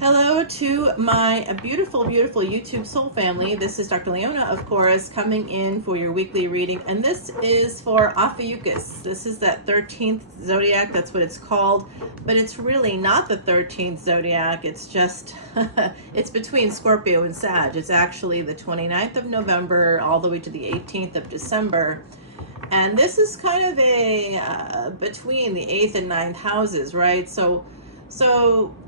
Hello to my beautiful, beautiful YouTube soul family. This is Dr. Leona, of course, coming in for your weekly reading. And this is for Ophiuchus. This is that 13th zodiac. That's what it's called. But it's really not the 13th zodiac. It's just, it's between Scorpio and Sag. It's actually the 29th of November all the way to the 18th of December. And this is kind of a between the 8th and 9th houses, right? So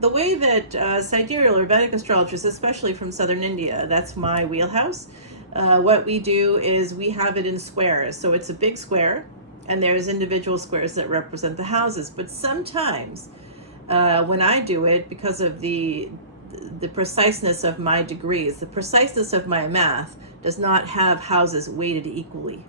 the way that sidereal or Vedic astrologers, especially from southern India, that's my wheelhouse. What we do is we have it in squares. So it's a big square, and there's individual squares that represent the houses. But sometimes when I do it, because of the preciseness of my degrees, the preciseness of my math does not have houses weighted equally.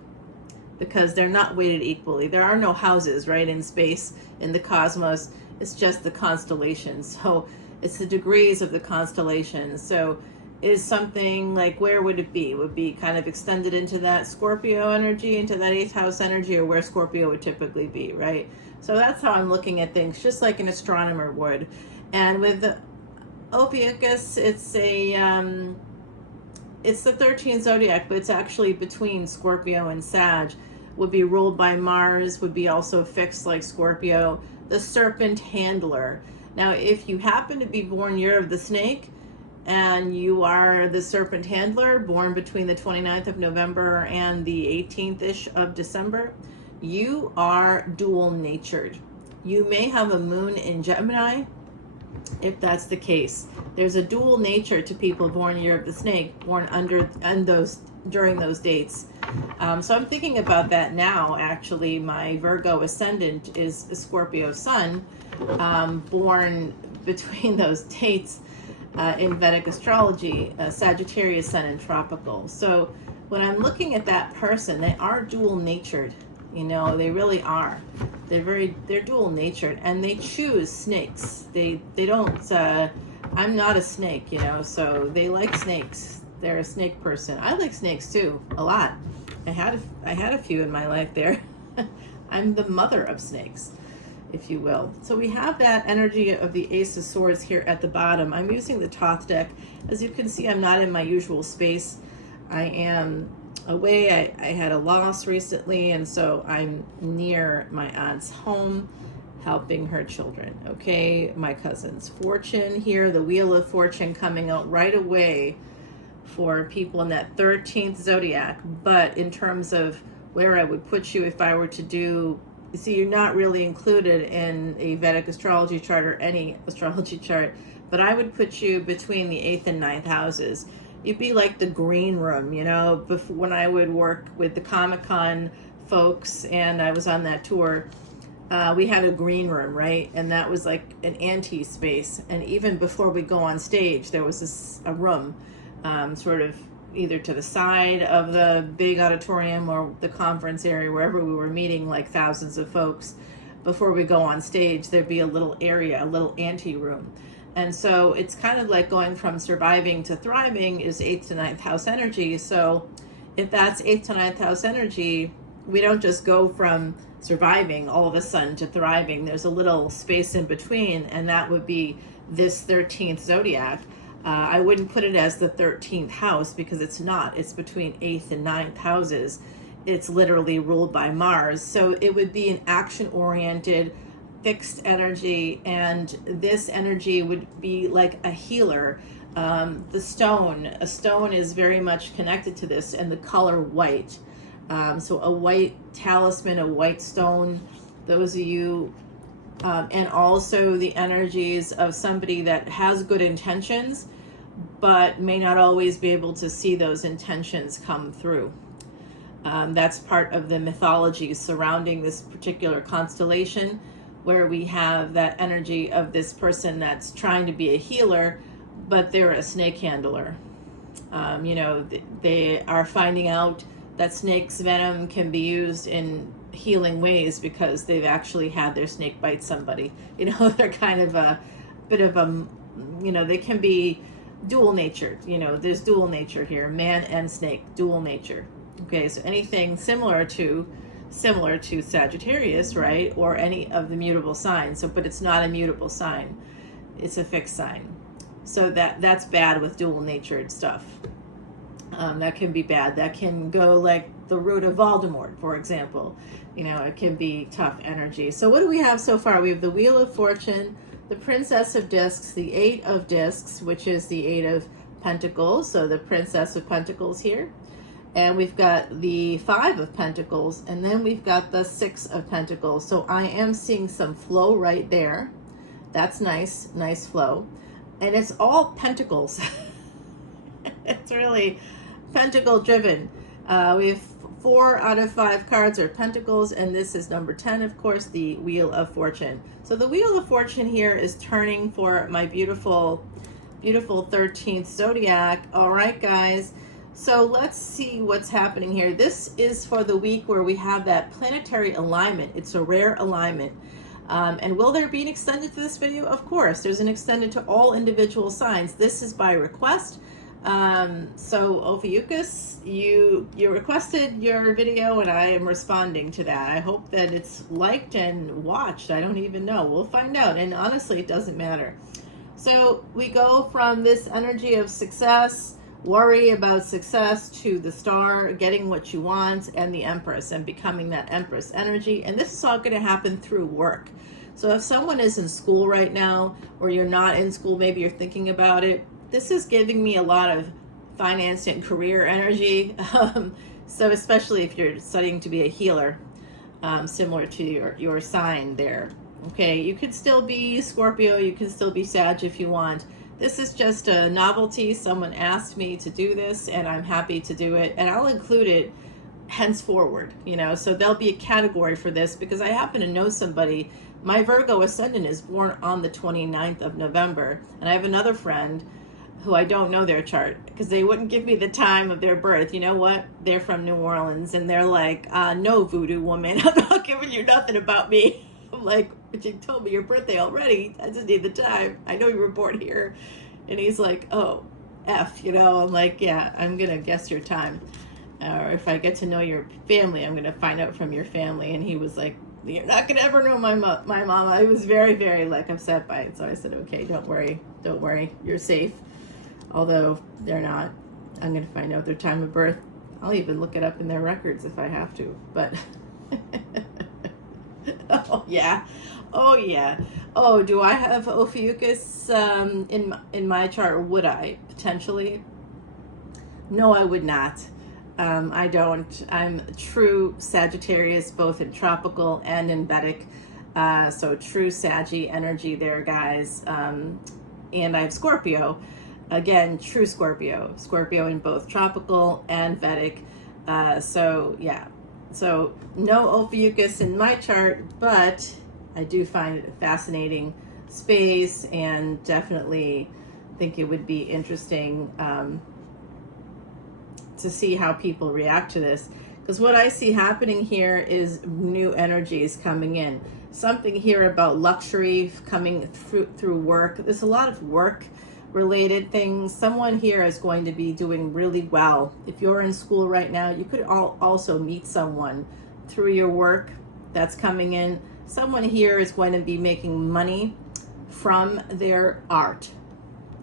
Because they're not weighted equally. There are no houses, right, in space, in the cosmos. It's just the constellations. So it's the degrees of the constellations. So is something like, where would it be? It would be kind of extended into that Scorpio energy, into that 8th house energy, or where Scorpio would typically be, right? So that's how I'm looking at things, just like an astronomer would. And with the Ophiuchus, it's the 13th zodiac, but it's actually between Scorpio and Sag. Would be ruled by Mars, would be also fixed like Scorpio, the serpent handler. Now, if you happen to be born year of the snake and you are the serpent handler, born between the 29th of November and the 18th-ish of December, you are dual-natured. You may have a moon in Gemini, if that's the case. There's a dual nature to people born year of the snake, born during those dates. So I'm thinking about that now. Actually, my Virgo Ascendant is a Scorpio Sun, born between those dates in Vedic Astrology, Sagittarius Sun and Tropical. So when I'm looking at that person, they are dual-natured. You know, they really are. They're dual-natured, and they choose snakes. They don't. I'm not a snake, you know, so they like snakes. They're a snake person. I like snakes too, a lot. I had a few in my life there. I'm the mother of snakes, if you will. So we have that energy of the Ace of Swords here at the bottom. I'm using the Thoth deck. As you can see, I'm not in my usual space. I am away. I had a loss recently, and so I'm near my aunt's home helping her children. Okay, my cousin's fortune here, the Wheel of Fortune coming out right away for people in that 13th zodiac. But in terms of where I would put you if I were to do, you see, you're not really included in a Vedic astrology chart or any astrology chart, but I would put you between the 8th and 9th houses. You'd be like the green room, you know. Before, when I would work with the Comic-Con folks and I was on that tour, we had a green room, right? And that was like an ante-space. And even before we go on stage, there was a room sort of either to the side of the big auditorium or the conference area, wherever we were meeting like thousands of folks. Before we go on stage, there'd be a little area, a little ante-room. And so it's kind of like going from surviving to thriving is 8th to 9th house energy. So if that's 8th to 9th house energy, we don't just go from surviving all of a sudden to thriving. There's a little space in between, and that would be this 13th zodiac. I wouldn't put it as the 13th house because it's not. It's between 8th and 9th houses. It's literally ruled by Mars. So it would be an action-oriented, fixed energy, and this energy would be like a healer. A stone is very much connected to this, and the color white. So a white talisman, a white stone, those of you, and also the energies of somebody that has good intentions, but may not always be able to see those intentions come through. That's part of the mythology surrounding this particular constellation, where we have that energy of this person that's trying to be a healer, but they're a snake handler. You know, they are finding out that snake's venom can be used in healing ways because they've actually had their snake bite somebody. You know, they're kind of a bit of a, you know, they can be dual natured. You know, there's dual nature here, man and snake, dual nature. Okay, so anything similar to Sagittarius, right, or any of the mutable signs. So, but it's not a mutable sign; it's a fixed sign. So that's bad with dual natured stuff. That can be bad. That can go like the root of Voldemort, for example. You know, it can be tough energy. So what do we have so far? We have the Wheel of Fortune, the Princess of Discs, the Eight of Discs, which is the Eight of Pentacles. So the Princess of Pentacles here. And we've got the Five of Pentacles, and then we've got the Six of Pentacles. So I am seeing some flow right there. That's nice, nice flow. And it's all pentacles. It's really pentacle driven. We have 4 out of 5 cards are pentacles, and this is number 10, of course, the Wheel of Fortune. So the Wheel of Fortune here is turning for my beautiful, beautiful 13th zodiac. All right, guys. So let's see what's happening here. This is for the week where we have that planetary alignment. It's a rare alignment. And will there be an extended to this video? Of course, there's an extended to all individual signs. This is by request. So Ophiuchus, you requested your video, and I am responding to that. I hope that it's liked and watched. I don't even know. We'll find out. And honestly, it doesn't matter. So we go from this energy of success, worry about success, to the Star, getting what you want, and the Empress, and becoming that Empress energy. And this is all going to happen through work. So if someone is in school right now, or you're not in school, maybe you're thinking about it, this is giving me a lot of finance and career energy. So especially if you're studying to be a healer, similar to your sign there. Okay, you could still be Scorpio, you can still be Sag if you want. This is just a novelty. Someone asked me to do this, and I'm happy to do it. And I'll include it henceforward, you know, so there'll be a category for this because I happen to know somebody. My Virgo Ascendant is born on the 29th of November. And I have another friend who I don't know their chart because they wouldn't give me the time of their birth. You know what? They're from New Orleans, and they're like, no, voodoo woman, I'm not giving you nothing about me. I'm like, but you told me your birthday already. I just need the time. I know you were born here. And he's like, oh, F, you know. I'm like, yeah, I'm going to guess your time. Or if I get to know your family, I'm going to find out from your family. And he was like, you're not going to ever know my mom. I was very, very like upset by it. So I said, okay, don't worry. You're safe. Although they're not. I'm going to find out their time of birth. I'll even look it up in their records if I have to. But oh yeah. Oh, do I have Ophiuchus in my chart, or would I potentially? No, I would not. I don't. I'm true Sagittarius, both in tropical and in Vedic. So true Saggy energy there, guys. And I have Scorpio. Again, true Scorpio. Scorpio in both tropical and Vedic. So yeah. So no Ophiuchus in my chart, but I do find it a fascinating space, and definitely think it would be interesting to see how people react to this. Because what I see happening here is new energies coming in. Something here about luxury coming through work. There's a lot of work related things. Someone here is going to be doing really well. If you're in school right now, you could also meet someone through your work that's coming in. Someone here is going to be making money from their art.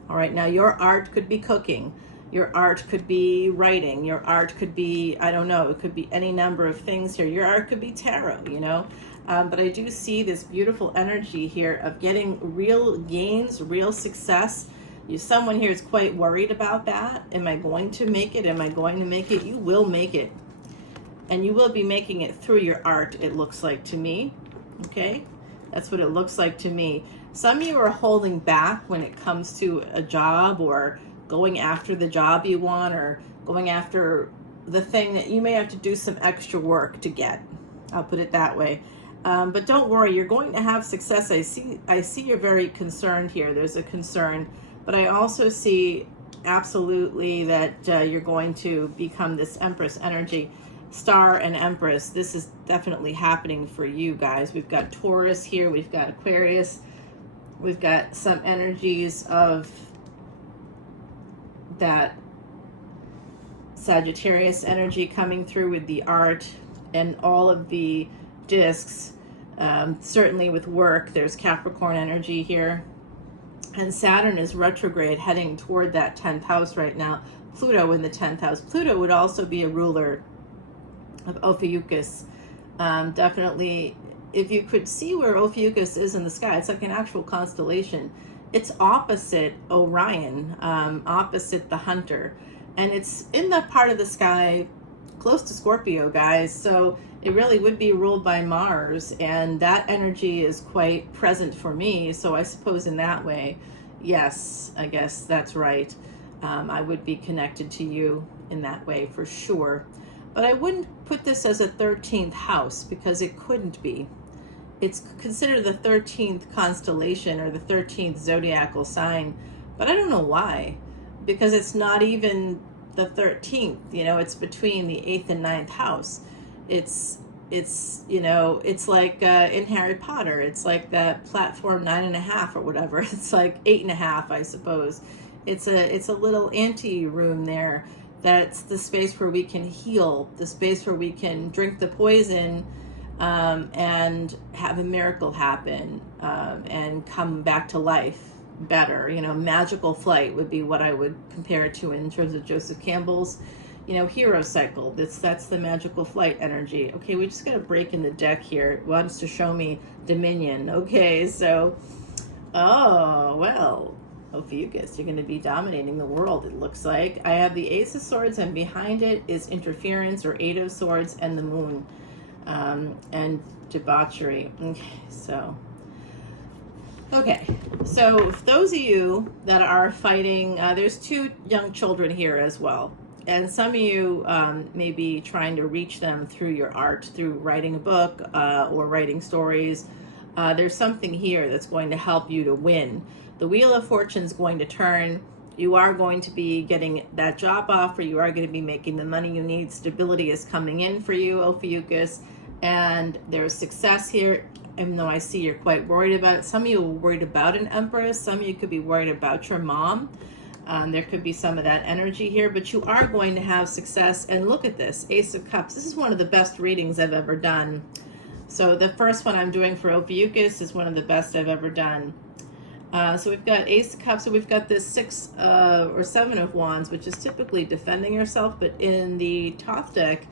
All right, now your art could be cooking. Your art could be writing. Your art could be, I don't know, it could be any number of things here. Your art could be tarot, you know. But I do see this beautiful energy here of getting real gains, real success. Someone here is quite worried about that. Am I going to make it? Am I going to make it? You will make it. And you will be making it through your art, it looks like to me. Okay? That's what it looks like to me. Some of you are holding back when it comes to a job, or going after the job you want, or going after the thing that you may have to do some extra work to get. I'll put it that way. But don't worry, you're going to have success. I see you're very concerned here. There's a concern. But I also see absolutely that you're going to become this Empress energy. Star and Empress, this is definitely happening for you guys. We've got Taurus here. We've got Aquarius. We've got some energies of that Sagittarius energy coming through with the art and all of the discs. Certainly with work, there's Capricorn energy here. And Saturn is retrograde heading toward that 10th house right now. Pluto in the 10th house. Pluto would also be a ruler of Ophiuchus. Definitely, if you could see where Ophiuchus is in the sky, it's like an actual constellation. It's opposite Orion, opposite the Hunter. And it's in the part of the sky close to Scorpio, guys. So it really would be ruled by Mars, and that energy is quite present for me. So I suppose in that way, yes, I guess that's right. I would be connected to you in that way for sure. But I wouldn't put this as a 13th house, because it couldn't be. It's considered the 13th constellation or the 13th zodiacal sign, but I don't know why, because it's not even the 13th, you know, it's between the 8th and 9th house. It's you know, it's like in Harry Potter, it's like that platform 9.5 or whatever. It's like 8.5, I suppose. It's a little ante room there. That's the space where we can heal, the space where we can drink the poison and have a miracle happen and come back to life better. You know, magical flight would be what I would compare it to in terms of Joseph Campbell's, you know, hero cycle. That's the magical flight energy. Okay, we just got a break in the deck here. It wants to show me Dominion. Okay, so, oh, well, Ophiuchus, you're going to be dominating the world, it looks like. I have the Ace of Swords, and behind it is Interference, or Eight of Swords, and the Moon, and debauchery. Okay, so for those of you that are fighting, there's 2 young children here as well. And some of you may be trying to reach them through your art, through writing a book or writing stories. There's something here that's going to help you to win. The Wheel of Fortune is going to turn. You are going to be getting that job offer. You are going to be making the money you need. Stability is coming in for you, Ophiuchus. And there's success here, even though I see you're quite worried about it. Some of you are worried about an Empress. Some of you could be worried about your mom. There could be some of that energy here, but you are going to have success. And look at this, Ace of Cups. This is one of the best readings I've ever done. So the first one I'm doing for Ophiuchus is one of the best I've ever done. So we've got Ace of Cups, so we've got this 6 or 7 of Wands, which is typically defending yourself, but in the Thoth deck,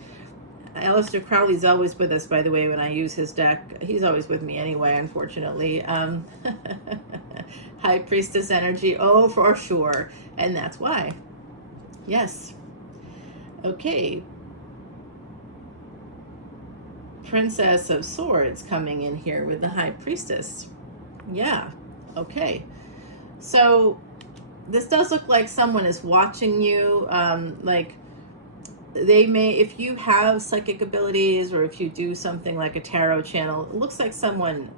Aleister Crowley's always with us, by the way, when I use his deck. He's always with me anyway, unfortunately. High Priestess energy, oh, for sure. And that's why. Yes. Okay. Princess of Swords coming in here with the High Priestess. Yeah. Okay. So this does look like someone is watching you, like they may, if you have psychic abilities or if you do something like a tarot channel, it looks like someone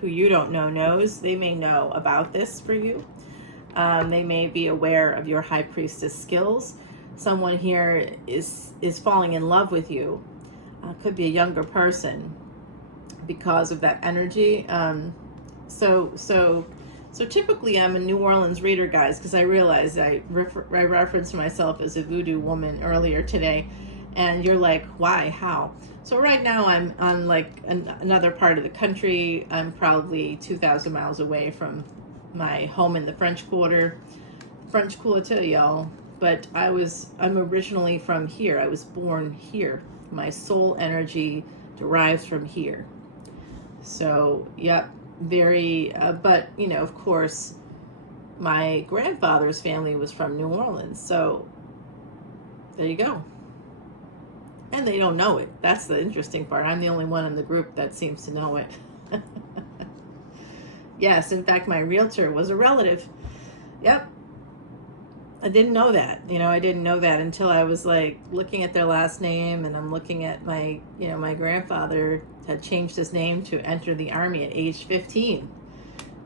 who you don't know knows. They may know about this for you. They may be aware of your High Priestess skills. Someone here is falling in love with you. Could be a younger person because of that energy. So typically I'm a New Orleans reader, guys, because I realized I referenced myself as a voodoo woman earlier today, and you're like, why, how? So right now I'm on like another part of the country. I'm probably 2,000 miles away from my home in the French Quarter. French Quarter, y'all. But I'm originally from here. I was born here. My soul energy derives from here. So, yep. Very, but you know, of course, my grandfather's family was from New Orleans, so there you go. And they don't know it. That's the interesting part. I'm the only one in the group that seems to know it. Yes, in fact, my realtor was a relative. Yep. I didn't know that. You know, I didn't know that until I was like looking at their last name, and I'm looking at my, you know, my grandfather had changed his name to enter the army at age 15.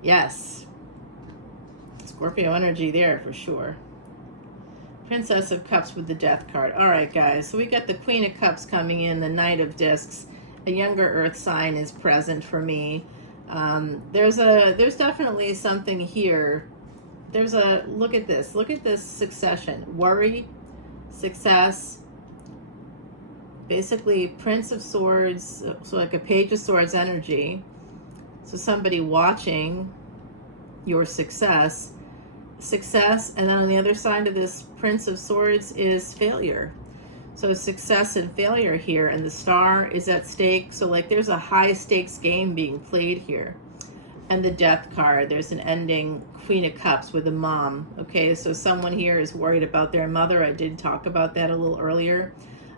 Yes. Scorpio energy there for sure. Princess of Cups with the Death card. All right, guys. So we got the Queen of Cups coming in, the Knight of Discs. A younger earth sign is present for me. There's definitely something here. Look at this succession. Worry, success, basically Prince of Swords, so like a Page of Swords energy. So somebody watching, your success, and then on the other side of this Prince of Swords is failure. So success and failure here, and the Star is at stake. So like there's a high stakes game being played here. And the Death card, there's an ending, Queen of Cups with a mom. Okay, so someone here is worried about their mother. I did talk about that a little earlier.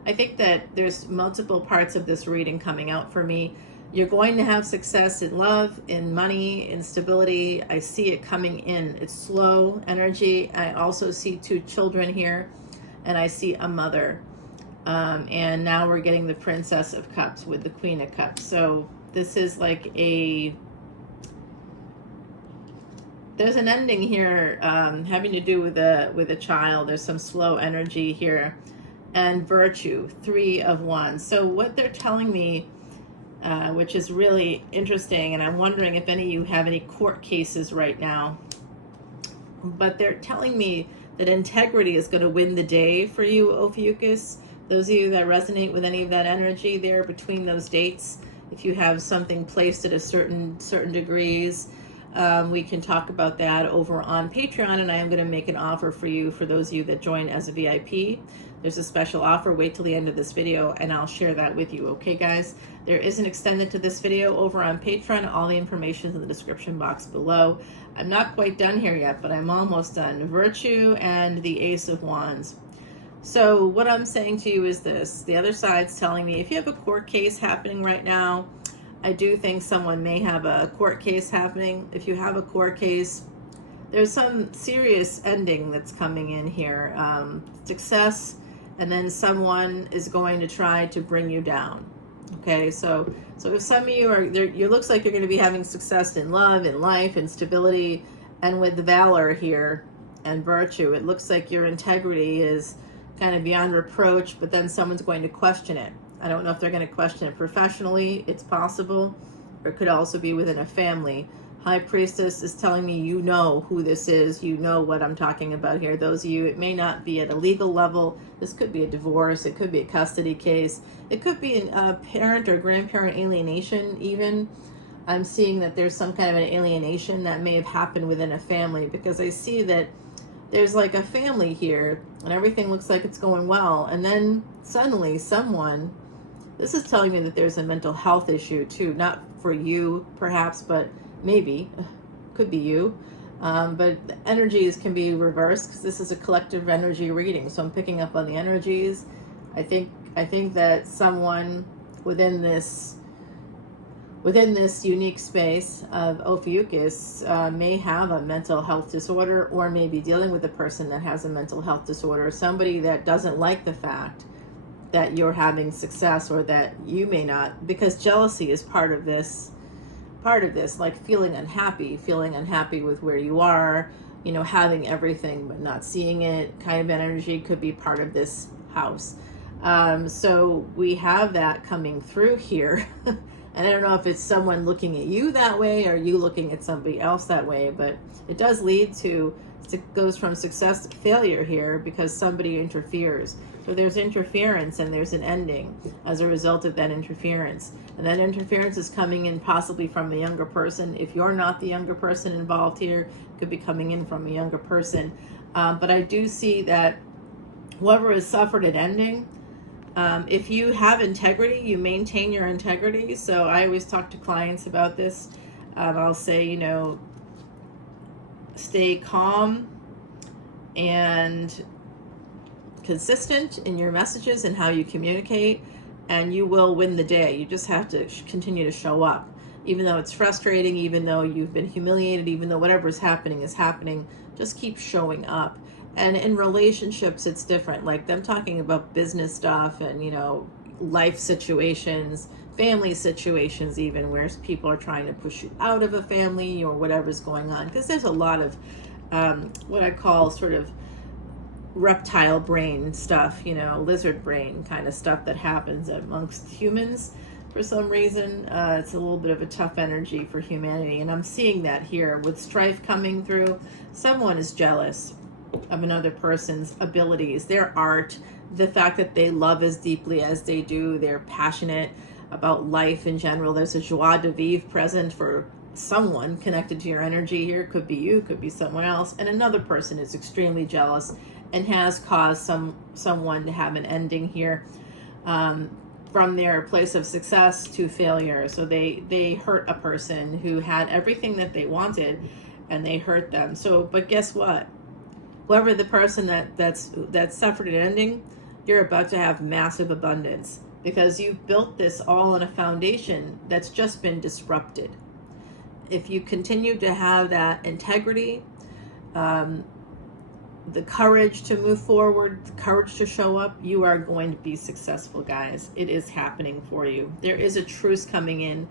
I think that there's multiple parts of this reading coming out for me. You're going to have success in love, in money, in stability. I see it coming in. It's slow energy. I also see 2 children here, and I see a mother. And now we're getting the Princess of Cups with the Queen of Cups. So this is like there's an ending here having to do with a child. There's some slow energy here. And virtue, 3 of Wands. So what they're telling me, which is really interesting, and I'm wondering if any of you have any court cases right now, but they're telling me that integrity is going to win the day for you, Ophiuchus. Those of you that resonate with any of that energy there between those dates, if you have something placed at a certain degrees, we can talk about that over on Patreon, and I am going to make an offer for you for those of you that join as a VIP. There's a special offer. Wait till the end of this video and I'll share that with you. Okay, guys? There is an extended to this video over on Patreon. All the information is in the description box below. I'm not quite done here yet, but I'm almost done. Virtue and the Ace of Wands. So what I'm saying to you is this. The other side's telling me if you have a court case happening right now, I do think someone may have a court case happening. If you have a court case, there's some serious ending that's coming in here. Success, and then someone is going to try to bring you down. Okay, so if some of you are there, it looks like you're going to be having success in love, in life, in stability, and with the Valor here and virtue, it looks like your integrity is kind of beyond reproach, but then someone's going to question it. I don't know if they're going to question it professionally. It's possible, or it could also be within a family. High Priestess is telling me you know who this is. You know what I'm talking about here. Those of you, it may not be at a legal level. This could be a divorce. It could be a custody case. It could be a parent or grandparent alienation even. I'm seeing that there's some kind of an alienation that may have happened within a family, because I see that there's like a family here and everything looks like it's going well. And then suddenly someone, this is telling me that there's a mental health issue too, not for you perhaps, but maybe, could be you. But the energies can be reversed because this is a collective energy reading. So I'm picking up on the energies. I think that someone within this unique space of Ophiuchus may have a mental health disorder, or may be dealing with a person that has a mental health disorder, somebody that doesn't like the fact that you're having success, or that you may not, because jealousy is part of this, like feeling unhappy with where you are, you know, having everything but not seeing it kind of energy could be part of this house. So we have that coming through here. And I don't know if it's someone looking at you that way or you looking at somebody else that way, but it does lead to, it goes from success to failure here because somebody interferes. So there's interference and there's an ending as a result of that interference. And that interference is coming in possibly from a younger person. If you're not the younger person involved here, it could be coming in from a younger person. But I do see that whoever has suffered an ending, if you have integrity, you maintain your integrity. So I always talk to clients about this. I'll say, you know, stay calm and consistent in your messages and how you communicate, and you will win the day. You just have to continue to show up. Even though it's frustrating, even though you've been humiliated, even though whatever is happening, just keep showing up. And in relationships, it's different. Like them talking about business stuff and, you know, life situations, family situations, even where people are trying to push you out of a family or whatever's going on. Because there's a lot of what I call sort of reptile brain stuff, you know, lizard brain kind of stuff that happens amongst humans. For some reason, it's a little bit of a tough energy for humanity. And I'm seeing that here with strife coming through. Someone is jealous of another person's abilities, their art, the fact that they love as deeply as they do. They're passionate about life in general. There's a joie de vivre present for someone connected to your energy here. Could be you, could be someone else, and another person is extremely jealous and has caused someone to have an ending here, from their place of success to failure. So they hurt a person who had everything that they wanted, and they hurt them. So, but guess what? Whoever the person that suffered an ending, you're about to have massive abundance, because you've built this all on a foundation that's just been disrupted. If you continue to have that integrity, the courage to move forward, the courage to show up, you are going to be successful, guys. It is happening for you. There is a truce coming in.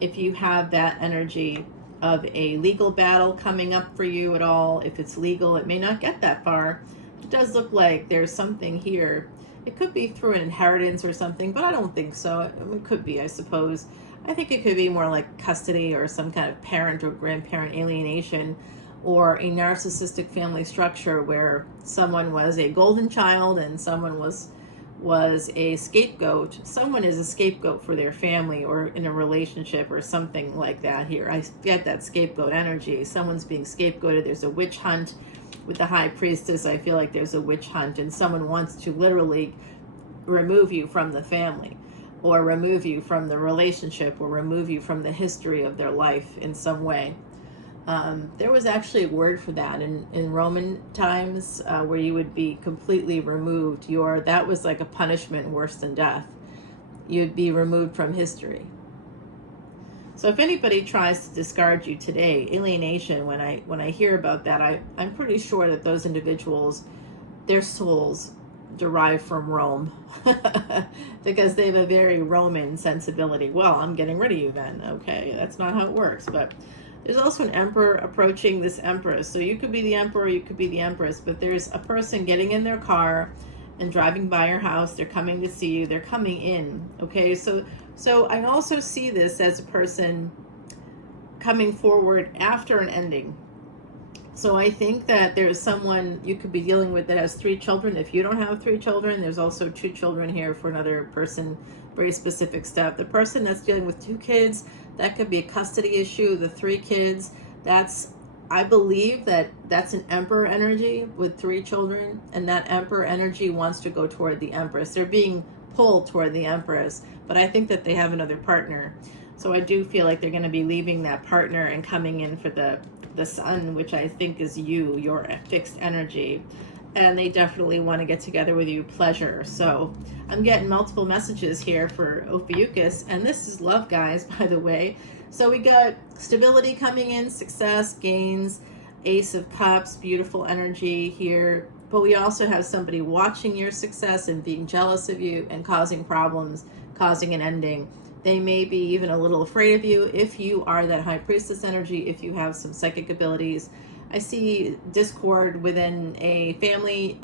If you have that energy of a legal battle coming up for you at all, if it's legal, it may not get that far. It does look like there's something here. It could be through an inheritance or something, but I don't think so. It could be, I suppose. I think it could be more like custody or some kind of parent or grandparent alienation, or a narcissistic family structure where someone was a golden child and someone was a scapegoat. Someone is a scapegoat for their family or in a relationship or something like that here. I get that scapegoat energy. Someone's being scapegoated. There's a witch hunt with the high priestess. I feel like there's a witch hunt, and someone wants to literally remove you from the family, or remove you from the relationship, or remove you from the history of their life in some way. There was actually a word for that in Roman times, where you would be completely removed. That was like a punishment worse than death. You'd be removed from history. So if anybody tries to discard you today, alienation, when I hear about that, I'm pretty sure that those individuals, their souls derive from Rome, because they have a very Roman sensibility. Well, I'm getting rid of you then. Okay, that's not how it works. But there's also an emperor approaching this empress. So you could be the emperor, you could be the empress, but there's a person getting in their car and driving by your house. They're coming to see you. They're coming in. Okay, so I also see this as a person coming forward after an ending. So I think that there's someone you could be dealing with that has 3 children. If you don't have 3 children, there's also 2 children here for another person, very specific stuff. The person that's dealing with 2 kids, that could be a custody issue. The 3 kids, I believe that's an emperor energy with 3 children, and that emperor energy wants to go toward the empress. They're being pulled toward the empress, but I think that they have another partner. So I do feel like they're going to be leaving that partner and coming in for the sun, which I think is you, your fixed energy. And they definitely want to get together with you, pleasure. So I'm getting multiple messages here for Ophiuchus, and this is love, guys, by the way. So we got stability coming in, success, gains, Ace of Cups, beautiful energy here. But we also have somebody watching your success and being jealous of you and causing problems, causing an ending. They may be even a little afraid of you if you are that high priestess energy, if you have some psychic abilities. I see discord within a family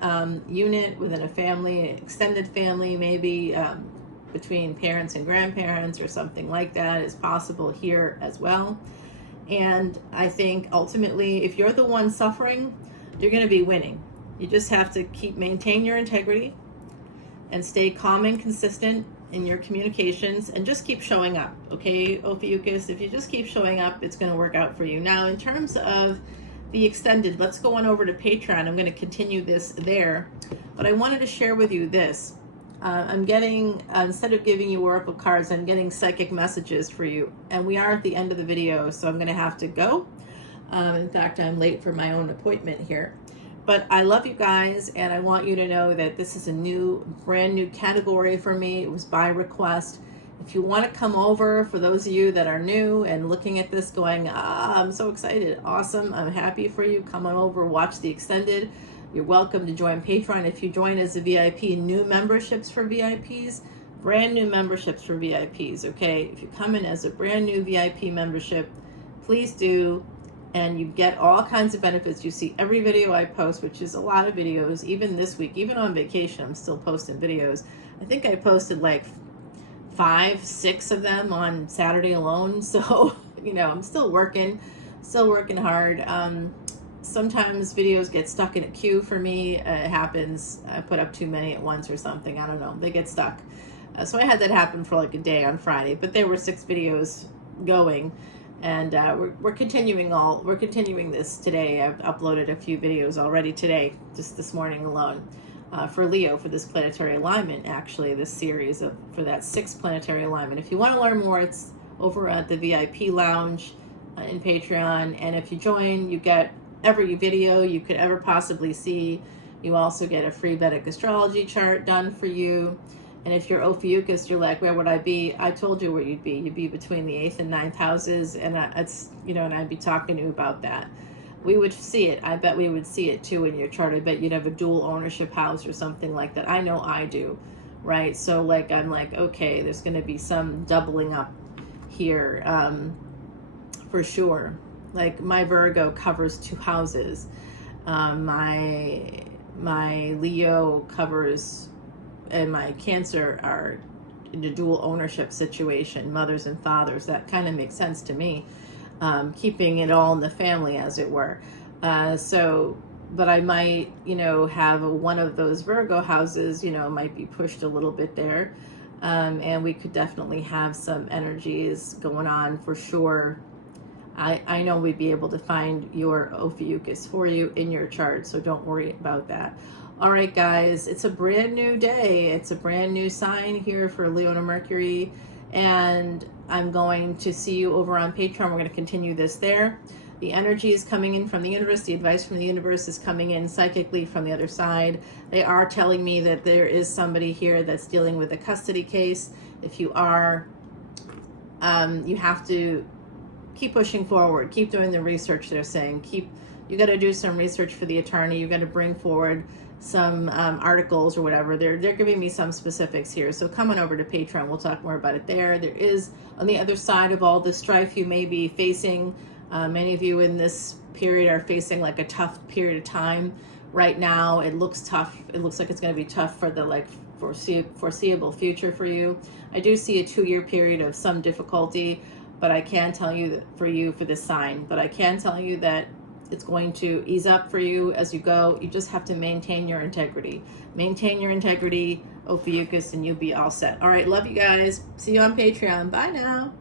unit, within a family, extended family, maybe between parents and grandparents or something like that is possible here as well. And I think ultimately, if you're the one suffering, you're going to be winning. You just have to maintain your integrity and stay calm and consistent in your communications, and just keep showing up. Okay, Ophiuchus, if you just keep showing up, it's going to work out for you. Now, in terms of the extended, let's go on over to Patreon. I'm going to continue this there, but I wanted to share with you this. I'm getting, instead of giving you oracle cards, I'm getting psychic messages for you, and we are at the end of the video, so I'm going to have to go. In fact, I'm late for my own appointment here. But I love you guys, and I want you to know that this is a brand new category for me. It was by request. If you want to come over, for those of you that are new and looking at this going, I'm so excited, awesome, I'm happy for you, come on over, watch the extended. You're welcome to join Patreon. If you join as a VIP, new memberships for VIPs, brand new memberships for VIPs, okay? If you come in as a brand new VIP membership, please do. And you get all kinds of benefits. You see every video I post, which is a lot of videos, even this week, even on vacation, I'm still posting videos. I think I posted like 5, 6 of them on Saturday alone. So, I'm still working hard. Sometimes videos get stuck in a queue for me. It happens. I put up too many at once or something. I don't know. They get stuck. So I had that happen for like a day on Friday, but there were 6 videos going. And we're continuing this today. I've uploaded a few videos already today, just this morning alone, for Leo, for this planetary alignment, actually, this series for that 6th planetary alignment. If you want to learn more, it's over at the VIP lounge in Patreon. And if you join, you get every video you could ever possibly see. You also get a free Vedic Astrology chart done for you. And if you're Ophiuchus, you're like, where would I be? I told you where you'd be. You'd be between the 8th and 9th houses, and it's, you know, and I'd be talking to you about that. We would see it. I bet we would see it too in your chart. I bet you'd have a dual ownership house or something like that. I know I do, right? So like, I'm like, okay, there's going to be some doubling up here, for sure. Like my Virgo covers 2 houses. My Leo covers, and my Cancer are in a dual ownership situation, mothers and fathers. That kind of makes sense to me, keeping it all in the family, as it were. But I might, you know, have one of those Virgo houses, you know, might be pushed a little bit there. And we could definitely have some energies going on for sure. I know we'd be able to find your Ophiuchus for you in your chart, so don't worry about that. All right, guys, it's a brand new day. It's a brand new sign here for Leona Mercury, and I'm going to see you over on Patreon. We're going to continue this there. The energy is coming in from the universe. The advice from the universe is coming in psychically from the other side. They are telling me that there is somebody here that's dealing with a custody case. If you are, you have to keep pushing forward. Keep doing the research, they're saying. You got to do some research for the attorney. You got to bring forward some articles or whatever. They're giving me some specifics here. So come on over to Patreon. We'll talk more about it there. There is, on the other side of all the strife you may be facing, many of you in this period are facing like a tough period of time right now. It looks tough. It looks like it's going to be tough for the foreseeable future for you. I do see a 2-year period of some difficulty, but I can tell you that for this sign, but I can tell you that it's going to ease up for you as you go. You just have to maintain your integrity. Maintain your integrity, Ophiuchus, and you'll be all set. All right, love you guys. See you on Patreon. Bye now.